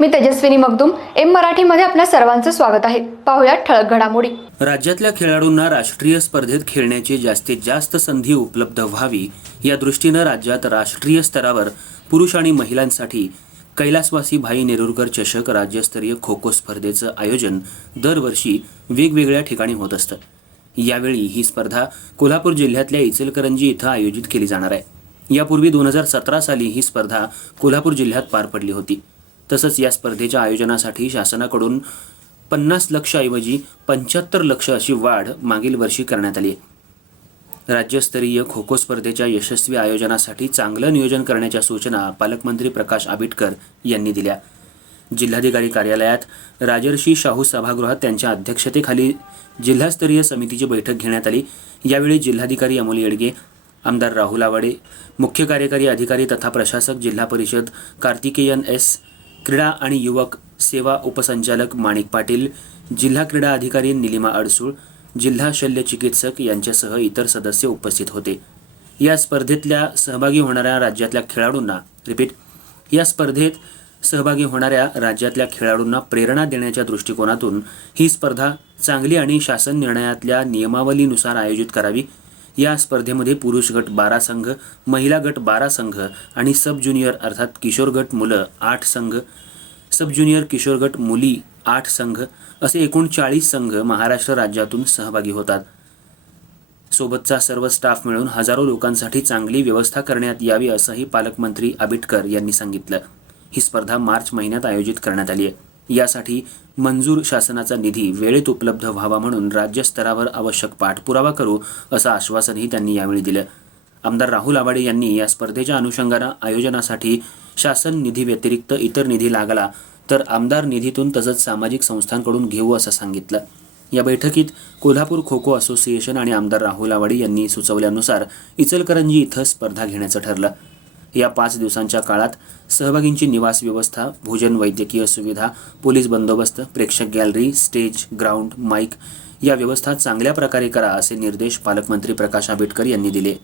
मी Tejaswini Magdum M मराठीमध्ये आपल्या सर्वांचं स्वागत आहे. पाहुयात ठळक घडामोडी. राज्यातल्या खेळाडूंना राष्ट्रीय स्पर्धेत खेळण्याची जास्तीत जास्त संधी उपलब्ध व्हावी या दृष्टीनं राज्यात राष्ट्रीय स्तरावर पुरुष आणि महिलांसाठी कैलासवासी भाई नेरुरकर चषक राज्यस्तरीय खो खो स्पर्धेचं आयोजन दरवर्षी वेगवेगळ्या ठिकाणी होत असतं. यावेळी ही स्पर्धा कोल्हापूर जिल्ह्यातल्या इचलकरंजी इथं आयोजित केली जाणार आहे. यापूर्वी दोन हजार सतरा साली ही स्पर्धा कोल्हापूर जिल्ह्यात पार पडली होती. तसंच या स्पर्धेच्या आयोजनासाठी शासनाकडून पन्नास लक्षऐवजी पंच्याहत्तर लक्ष अशी वाढ मागील वर्षी करण्यात आली राज्यस्तरीय खो खो स्पर्धेच्या यशस्वी आयोजनासाठी चांगलं नियोजन करण्याच्या सूचना पालकमंत्री प्रकाश आबिटकर यांनी दिल्या. जिल्हाधिकारी कार्यालयात राजर्षी शाहू सभागृहात त्यांच्या अध्यक्षतेखाली जिल्हास्तरीय समितीची बैठक घेण्यात आली. यावेळी जिल्हाधिकारी अमोल येडगे आमदार राहुल आवाडे मुख्य कार्यकारी अधिकारी तथा प्रशासक जिल्हा परिषद कार्तिकेयन एस क्रीडा आणि युवक सेवा उपसंचालक माणिक पाटील जिल्हा क्रीडा अधिकारी निलिमा अडसूळ जिल्हा शल्य चिकित्सक यांच्यासह इतर सदस्य उपस्थित होते. या स्पर्धेतल्या सहभागी होणाऱ्या राज्यातल्या खेळाडूंना रिपीट या स्पर्धेत सहभागी होणाऱ्या राज्यातल्या खेळाडूंना प्रेरणा देण्याच्या दृष्टिकोनातून ही स्पर्धा चांगली आणि शासन निर्णयातल्या नियमावलीनुसार आयोजित करावी या स्पर्धेमध्ये पुरुष गट बारा संघ महिला गट बारा संघ आणि सब ज्युनियर अर्थात किशोर गट मुलं आठ संघ सब ज्युनियर किशोर गट मुली आठ संघ असे एकूण चाळीस संघ महाराष्ट्र राज्यातून सहभागी होतात. सोबतचा सर्व स्टाफ मिळून हजारो लोकांसाठी चांगली व्यवस्था करण्यात यावी असंही पालकमंत्री आबिटकर यांनी सांगितलं. ही स्पर्धा मार्च महिन्यात आयोजित करण्यात आली आहे. यासाठी मंजूर शासनाचा निधी वेळेत उपलब्ध व्हावा म्हणून राज्यस्तरावर आवश्यक पाठपुरावा करू असं आश्वासनही त्यांनी यावेळी दिलं. आमदार राहुल आवाडे यांनी या स्पर्धेच्या अनुषंगानं आयोजनासाठी शासन निधी व्यतिरिक्त इतर निधी लागला तर आमदार निधीतून तसंच सामाजिक संस्थांकडून घेऊ असं सांगितलं. या बैठकीत कोल्हापूर खो खो असोसिएशन आणि आमदार राहुल आवाडे यांनी सुचवल्यानुसार इचलकरंजी इथं स्पर्धा घेण्याचं ठरलं. या पाच दिवसांच्या काळात सहभागींची निवास व्यवस्था भोजन वैद्यकीय सुविधा पोलीस बंदोबस्त प्रेक्षक गॅलरी स्टेज ग्राउंड माईक या व्यवस्था चांगल्या प्रकारे करा असे निर्देश पालकमंत्री प्रकाश आंबेडकर यांनी दिले.